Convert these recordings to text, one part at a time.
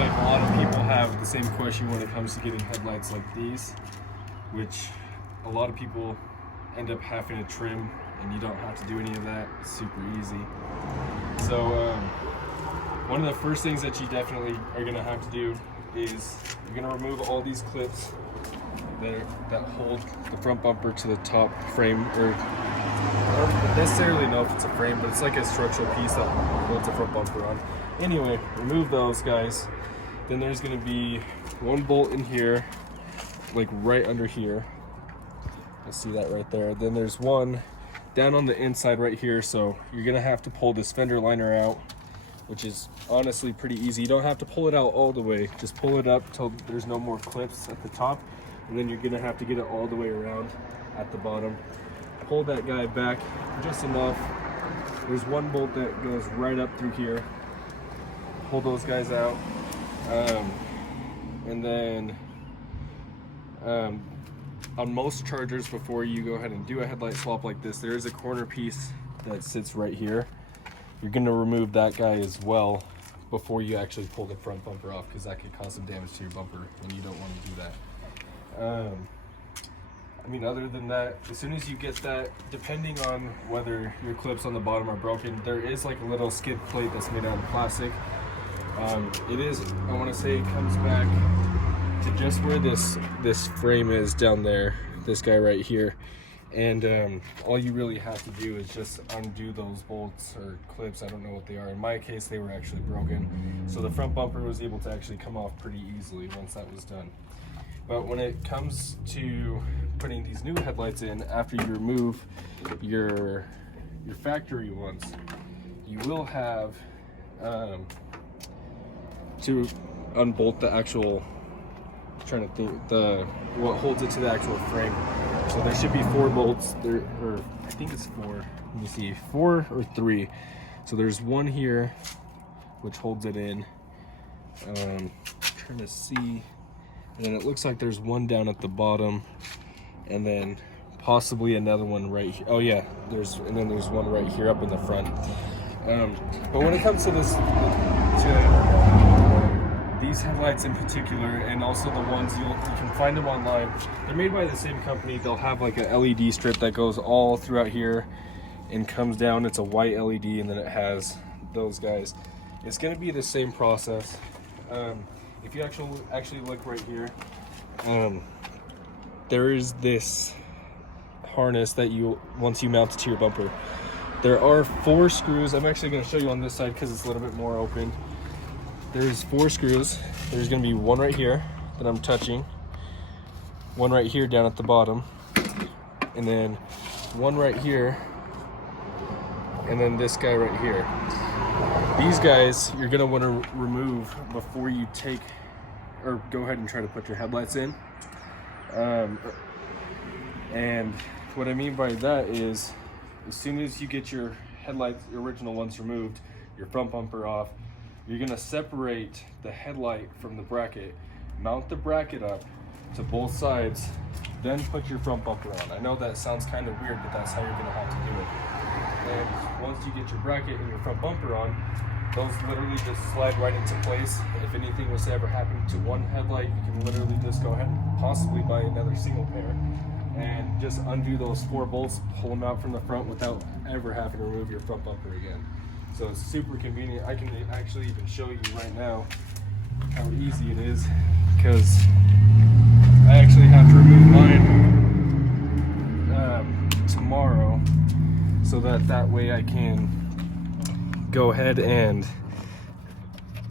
like a lot of people have the same question when it comes to getting headlights like these, which a lot of people end up having to trim, and you don't have to do any of that. It's super easy. So one of the first things that you definitely are gonna have to do is you're gonna remove all these clips that hold the front bumper to the top frame, or I don't necessarily know if it's a frame, but it's like a structural piece that holds the front bumper on. Anyway, remove those guys. Then there's gonna be one bolt in here, like right under here. I see that right there. Then there's one down on the inside right here. So you're gonna have to pull this fender liner out, which is honestly pretty easy. You don't have to pull it out all the way. Just pull it up till there's no more clips at the top. And then you're gonna have to get it all the way around at the bottom. Pull that guy back just enough. There's one bolt that goes right up through here. Pull those guys out. And then on most chargers, before you go ahead and do a headlight swap like this, there is a corner piece that sits right here. You're gonna remove that guy as well before you actually pull the front bumper off, because that could cause some damage to your bumper and you don't want to do that. I mean, other than that, as soon as you get that, depending on whether your clips on the bottom are broken, there is like a little skid plate that's made out of plastic. It is, I want to say it comes back to just where this frame is down there, this guy right here. And all you really have to do is just undo those bolts or clips. I don't know what they are. In my case, they were actually broken. So the front bumper was able to actually come off pretty easily once that was done. But when it comes to putting these new headlights in, after you remove your factory ones, you will have to unbolt the actual, trying to think, what holds it to the actual frame. So there should be 4 bolts there, or I think it's 4. Let me see, 4 or 3. So there's one here which holds it in. Trying to see. And then it looks like there's one down at the bottom, and then possibly another one right here. Oh yeah, there's one right here up in the front. But when it comes to this, to these headlights in particular, and also the ones you can find them online, they're made by the same company. They'll have like a LED strip that goes all throughout here and comes down. It's a white LED, and then it has those guys. It's going to be the same process. If you actually look right here, there is this harness that once you mount it to your bumper. There are 4 screws. I'm actually going to show you on this side because it's a little bit more open. There's 4 screws. There's going to be one right here that I'm touching, one right here down at the bottom, and then one right here, and then this guy right here. These guys you're going to want to remove before you take or go ahead and try to put your headlights in. And what I mean by that is, as soon as you get your headlights, the original ones, removed, your front bumper off, you're going to separate the headlight from the bracket, mount the bracket up to both sides, then put your front bumper on. I know that sounds kind of weird, but that's how you're going to have to do it. And once you get your bracket and your front bumper on, those literally just slide right into place. If anything was to ever happen to one headlight, you can literally just go ahead and possibly buy another single pair and just undo those 4 bolts, pull them out from the front without ever having to remove your front bumper again. So it's super convenient. I can actually even show you right now how easy it is, because I actually have to remove mine tomorrow, so that way I can go ahead and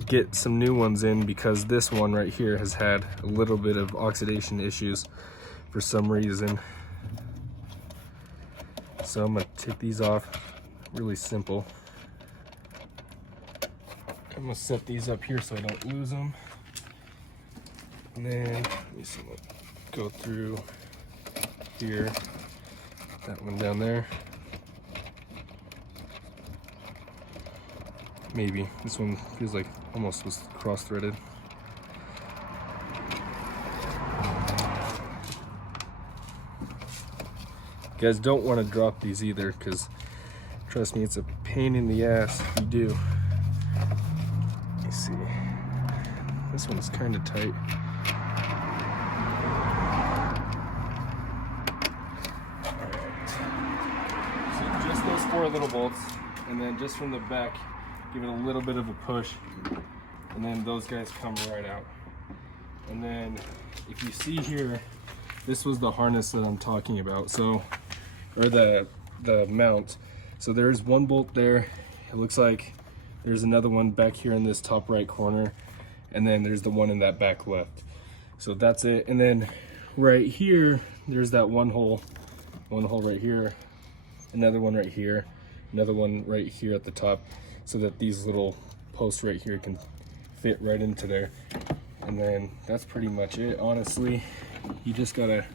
get some new ones in, because this one right here has had a little bit of oxidation issues for some reason. So I'm gonna take these off. Really simple. I'm gonna set these up here so I don't lose them. And then let me see, go through here, that one down there. Maybe this one feels like almost was cross-threaded. You guys don't want to drop these either, because trust me, it's a pain in the ass if you do. Let me see. This one's kind of tight. So just those 4 little bolts, and then just from the back, give it a little bit of a push, and then those guys come right out. And then if you see here, this was the harness that I'm talking about. So, or the mount. So there's one bolt there. It looks like there's another one back here in this top right corner, and then there's the one in that back left. So that's it. And then right here, there's that one hole right here, another one right here, another one right here at the top, so that these little posts right here can fit right into there. And then that's pretty much it, honestly. You just gotta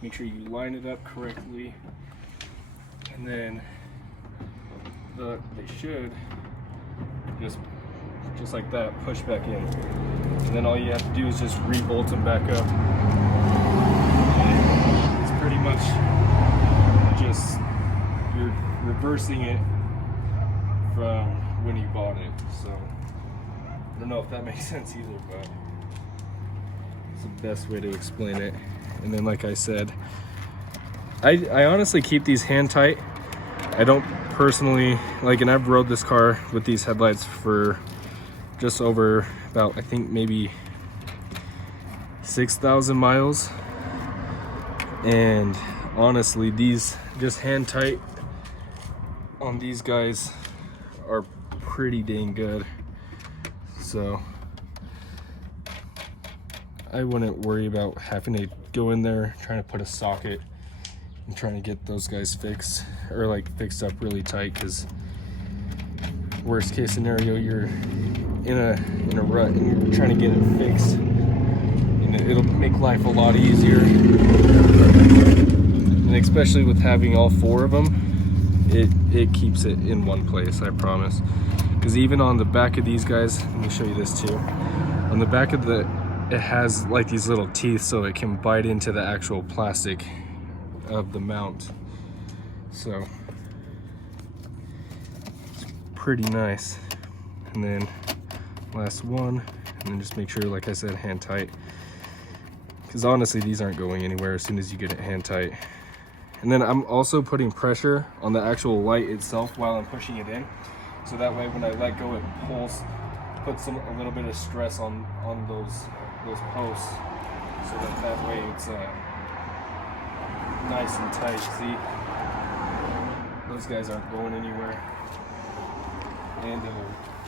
make sure you line it up correctly, and then they should just like that push back in, and then all you have to do is just re-bolt them back up. It's pretty much just you're reversing it from when you bought it. So I don't know if that makes sense either, but it's the best way to explain it. And then, like I said, I honestly keep these hand tight. I don't personally like, and I've rode this car with these headlights for just over about, I think maybe 6,000 miles, and honestly these just hand tight on these guys are pretty dang good. So I wouldn't worry about having to go in there trying to put a socket and trying to get those guys fixed, or like fixed up really tight, because worst case scenario, you're in a rut and you're trying to get it fixed, and it'll make life a lot easier. And especially with having all 4 of them, it keeps it in one place, I promise. Because even on the back of these guys, let me show you this too. On the back of it has like these little teeth, so it can bite into the actual plastic of the mount. So it's pretty nice. And then last one, and then just make sure, like I said, hand tight, because honestly these aren't going anywhere as soon as you get it hand tight. And then I'm also putting pressure on the actual light itself while I'm pushing it in, so that way when I let go it pulls, puts a little bit of stress on those posts, so that way it's nice and tight. See, those guys aren't going anywhere. And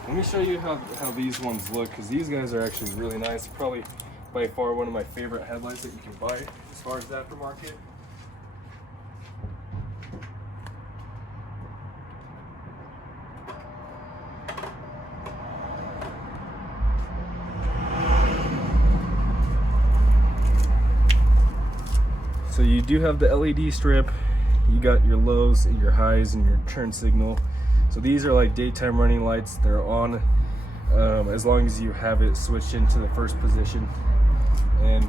let me show you how these ones look, because these guys are actually really nice. Probably by far one of my favorite headlights that you can buy as far as aftermarket. So you do have the LED strip, you got your lows and your highs and your turn signal. So these are like daytime running lights. They're on as long as you have it switched into the first position. And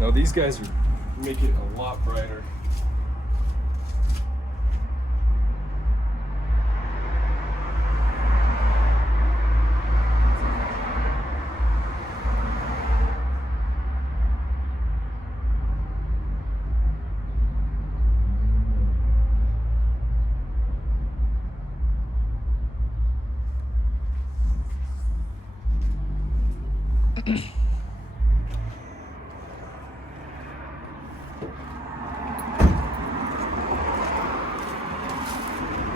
now these guys make it a lot brighter.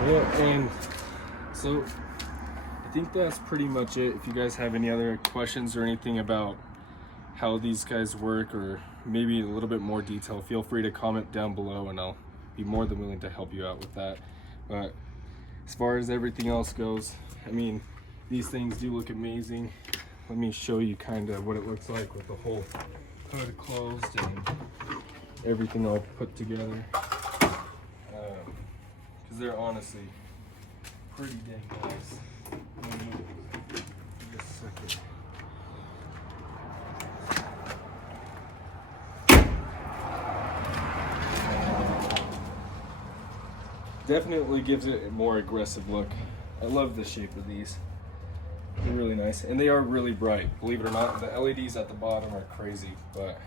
Yeah, and so I think that's pretty much it. If you guys have any other questions or anything about how these guys work, or maybe a little bit more detail, feel free to comment down below and I'll be more than willing to help you out with that. But as far as everything else goes, I mean, these things do look amazing. Let me show you kind of what it looks like with the whole hood closed and everything all put together. Because they're honestly pretty dang nice. Just a second. Definitely gives it a more aggressive look. I love the shape of these. They're really nice, and they are really bright. Believe it or not, the LEDs at the bottom are crazy. But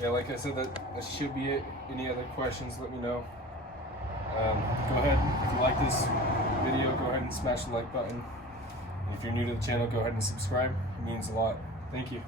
yeah, like I said, that should be it. Any other questions, let me know. Go ahead, if you like this video, go ahead and smash the like button. If you're new to the channel, go ahead and subscribe. It means a lot. Thank you.